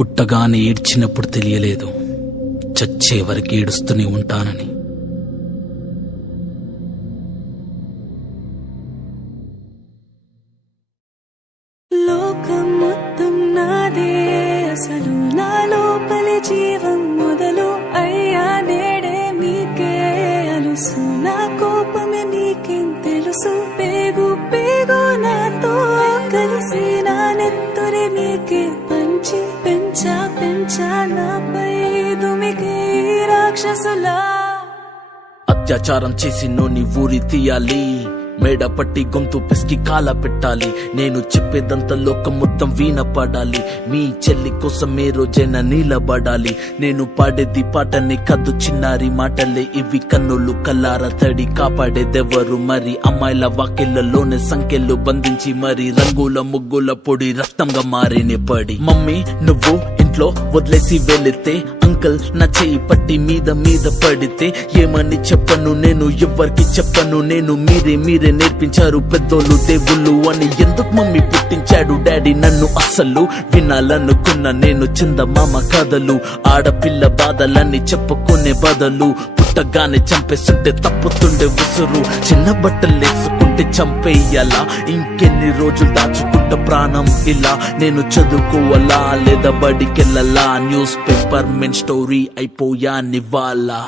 పుట్టగానే ఏడ్చినప్పుడు తెలియలేదు చచ్చే వరకు ఏడుస్తూనే ఉంటానని. లోకం మొత్తం నాదే, అసలు నా లోపలి జీవం మొదలు అయ్యా నేడే మీకే అలుసు. నా కోపమే మీకేం తెలుసు, పేగు పేగు నాతో కలిసి నా నెత్తురే మీకే పంచి పెంచా నాపై దుమికే రాక్షసులా. అత్యాచారం చేసి నోని ఊరి తీయాలి, మేడ పట్టి గొంతు పిసికి కాల పెట్టాలి. నేను చెప్పేదంతా లోకం మొత్తం వీణ పడాలి. మీ చెల్లి కోసం ఏ రోజైనా నిలబడాలి. నేను పాడేది పాటనే కద్దు చిన్నారి మాటలే ఇవి, కన్నులు కల్లార తడి కాపాడేదెవరు మరి. అమ్మాయిల వాకిళ్లలోనే సంఖ్యలు బంధించి మరి రంగుల ముగ్గుల పొడి రక్తంగా మారినే పడి. మమ్మీ నువ్వు ఇంట్లో వదిలేసి వెళితే, అంకల్ నా చేయి పట్టి మీద పడితే ఏమని చెప్పను నేను, ఎవ్వరికి చెప్పను నేను. మీరే నేర్పించారు పెద్దోళ్ళు దేవుళ్ళు అని. ఎందుకు మమ్మీ పుట్టించాడు డాడీ నన్ను, అసలు వినాలనుకున్న నేను చందమామ కథలు. ఆడపిల్ల బాధలన్నీ చెప్పుకునే బదులు పుట్టగానే చంపేస్తుంటే తప్పుతుండే ఉసురు. చిన్న బట్టలేసుకుంటే చంపేయాలా, ఇంకెన్ని రోజులు దాచుకుంటే ప్రాణం ఇలా. నేను చదువుకోవాలా లేదా బడికెళ్ళాలా, న్యూస్ పేపర్ మెన్ స్టోరీ అయిపోయా నివాలా.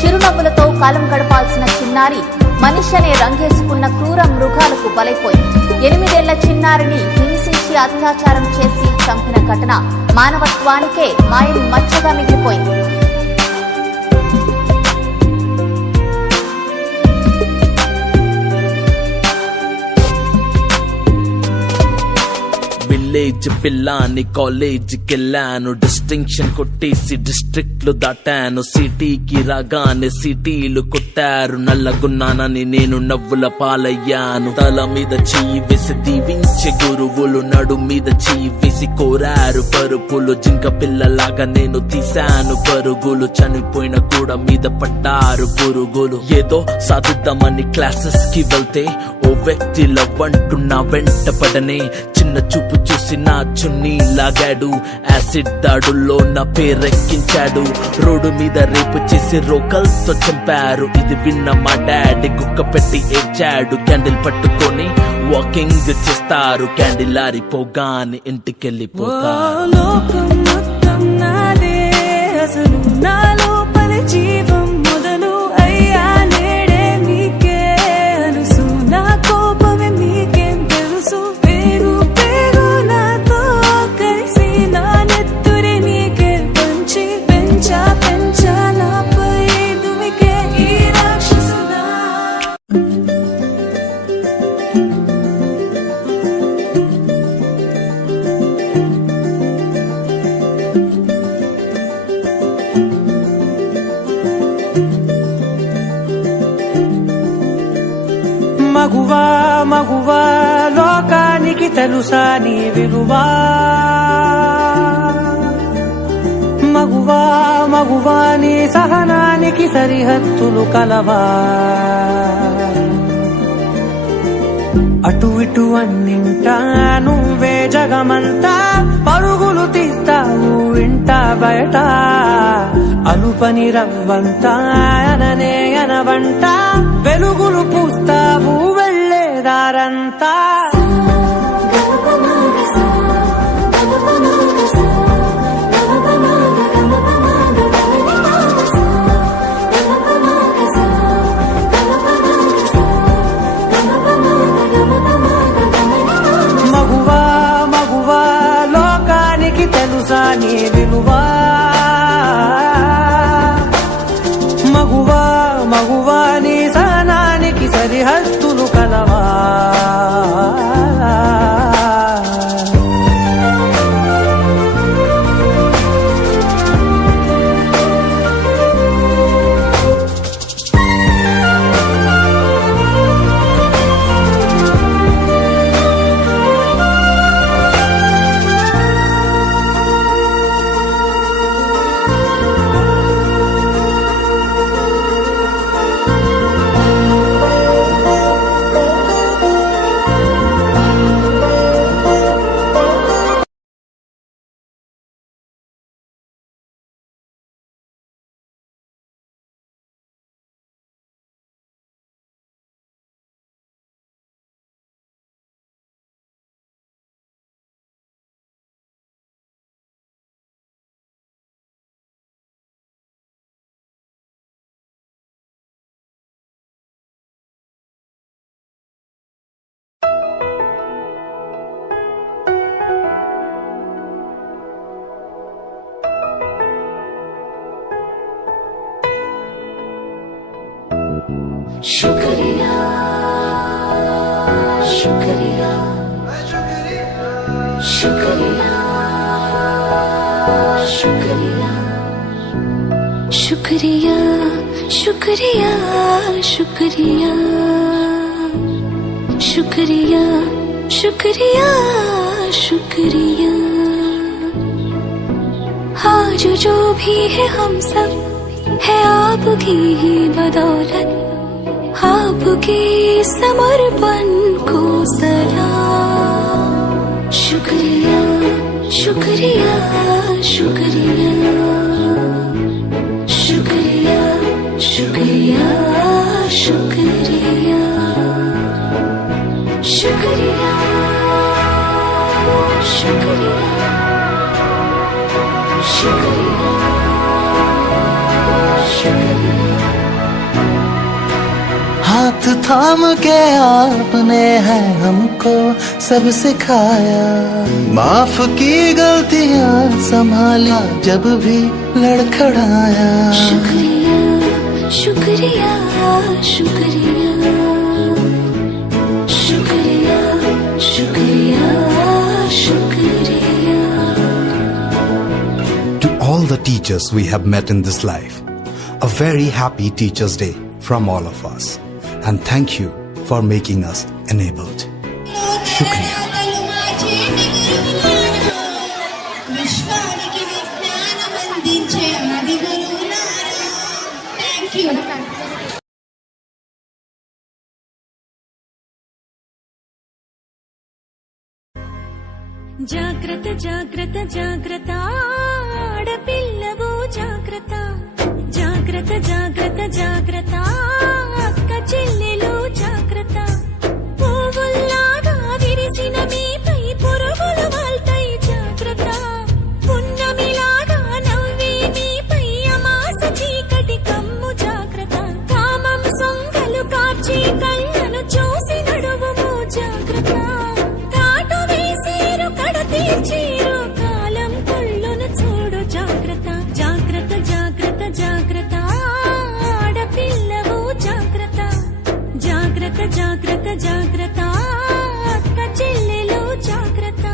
చిరునవ్వులతో కాలం గడపాల్సిన చిన్నారి మనిషి అనే రంగేసుకున్న క్రూర మృగాలకు బలైపోయింది. 8 ఏళ్ల చిన్నారిని హింసించి అత్యాచారం చేసి చంపిన ఘటన మానవత్వానికే మాయం మచ్చగా మిగిలిపోయింది. విలేజ్ పిల్లాని కాలేజీకి వెళ్ళాను, డిస్టింక్షన్ కొట్టేసి డిస్ట్రిక్ట్లు దాటాను. సిటీకి రాగానే సిటీలు కొట్టారు, నల్లగున్నానని నేను నవ్వుల పాలయ్యాను. తల మీద చెయ్యి వేసి దీవించే గురువులు, నడు మీద చెయ్యి వేసి కోరారు పరుపులు. జింక పిల్లలాగా నేను తీశాను పరుగులు, చనిపోయిన కూడా మీద పడ్డారు పురుగులు. ఏదో సాధిద్దామని క్లాసెస్ కి వెళ్తే ఓ వ్యక్తి లవ్వంటూ నా వెంట పడనే, చిన్న చూపు చూసి నా చున్నీ లాగాడు. యాసిడ్ దాడుల్లో నా పేరెక్కించాడు, రోడ్డు మీద రేపు చేసి రోకల్తో చంపారు. ఇది విన్న మా డాడీ గుక్క పెట్టి ఏడ్చాడు. క్యాండిల్ పట్టుకొని వాకింగ్ చేస్తారు, క్యాండిల్ ఆరిపోగానే ఇంటికెళ్ళిపోతారు. లోకం మొత్తం నాదే, అసలు నా లోపలి జీవం మొదలు అయ్యా నేడే మీకే అలుసు. నా కోపమే మీకేం తెలుసు, పేరు పేరు నాతో కలిసి నా నెత్తురే మీకే పంచి పెంచా నాపై దుమికే ఈ రాక్షసులా. మగువా మగువా లోకానికి తెలుసా నీ విలువా. మగువా మగువా నీ సహనానికి సరిహద్దులు కలవా. అటు ఇటు అన్నింటా నువ్వే జగమంతా, పరుగులు తీస్తావు ఇంట బయట. అలుపని రవ్వంతా అననే అనవంట, వెలుగులు పూస్తావు వెళ్ళేదారంతా. మగువా మగువా లోకానికి తెలుసా నీ విలువా. మగువా మగువా నీ సహనానికి సరిహద్దులు కలవా. शुक्रिया शुक्रिया शुक्रिया शुक्रिया शुक्रिया शुक्रिया शुक्रिया शुक्रिया शुक्रिया शुक्रिया आज जो भी है हम सब है आपकी ही बदौलत आपके समर्पण को सलाम शुक्रिया शुक्रिया शुक्रिया शुक्रिया शुक्रिया शुक्रिया शुक्रिया शुक्रिया शुक्रिया शुक्रिया हाथ थाम के आपने है हमको सब सिखाया, माफ की गलतियां संभाला जब भी लड़खड़ाया। शुक्रिया शुक्रिया शुक्रिया शुक्रिया शुक्रिया शुक्रिया। To all the teachers we have met in this life, a very happy Teachers' Day from all of us. And thank you for making us enabled. Shukriya. విశ్వానికి విజ్ఞానం అందించే ఆది గురువులారా థ్యాంక్ యూ. జాగ్రత్త జాగ్రత్త జాగ్రత్త ఆడపిల్లవు జాగ్రత్త జాగ్రత్త జాగ్రత్త జాగ్రత్త అక్క చెల్లెలు జాగ్రత్త పువ్వుల్లాగా విరిసిన మీపై పురుగులు వాల్తాయి జాగ్రత్త పున్నమిలాగా నవ్వి మీపై అమాస చీకటి కమ్ము జాగ్రత్త కామం సొంగలు కార్చి కళ్ళను చూసి నడువుము జాగ్రత్త కాటు వేసేరు కడతీర్చేరు కాలం కొళ్ళును చూడు జాగ్రత్త జాగ్రత్త జాగ్రత్త జాగ్రత్త ఆడపిల్లవు జాగ్రత్త జాగ్రత్త జాగ్రత్త జాగ్రత్త అక్క చెల్లెలు జాగ్రత్త.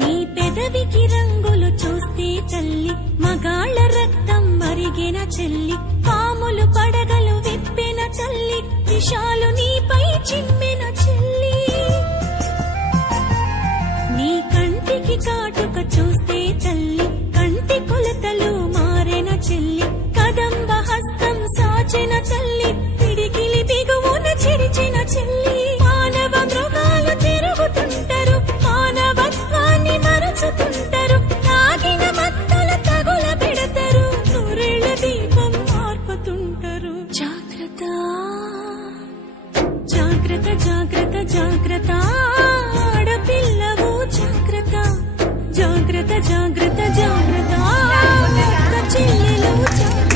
నీ పెదవికి రంగులు చూస్తే తల్లి మగాళ్ళ రక్తం మరిగిన చెల్లి పాములు పడగలు విప్పిన తల్లి విషాలు నీపై చిమ్మిన చెల్లి నీ కంటికి కాటుక చూస్తే తల్లి కంటి కొలతలు మారిన చెల్లి కదంబ హస్తం సాచిన తల్లి పిడికిలి బిగువున చిరిచిన చెల్లి మానవ మృగాలు తిరుగుతుంటారు మానవత్వాన్ని మరచుతుంటారు తాగిన మత్తుల తగుల పెడతారు నూరేళ్ల దీపం మార్పుతుంటారు జాగ్రత్త జాగ్రత్త జాగ్రత్త జాగ్రత్త ఆడపిల్లవు జాగ్రత్త జాగ్రత్త జాగ్రత్త జాగ్రత్త అక్క చెల్లెలు జాగ్రత్త.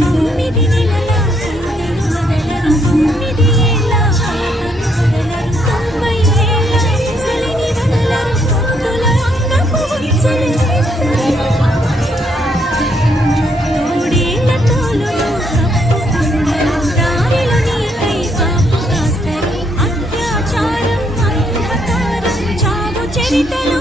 తొమ్మిది నెలల పూలను వదలరు తొమ్మిది ఏళ్ళ ఆటను వదలరు 90 ఏళ్ళ ముసలిని వదలరు భక్తుల అంగపు ఉచ్చులు వేస్తారు తోడేళ్ల తోలును కప్పుకుంటారు దారిలో నీకై కాపు కాస్తారు అత్యాచారం అంధకారం చావు చరితలు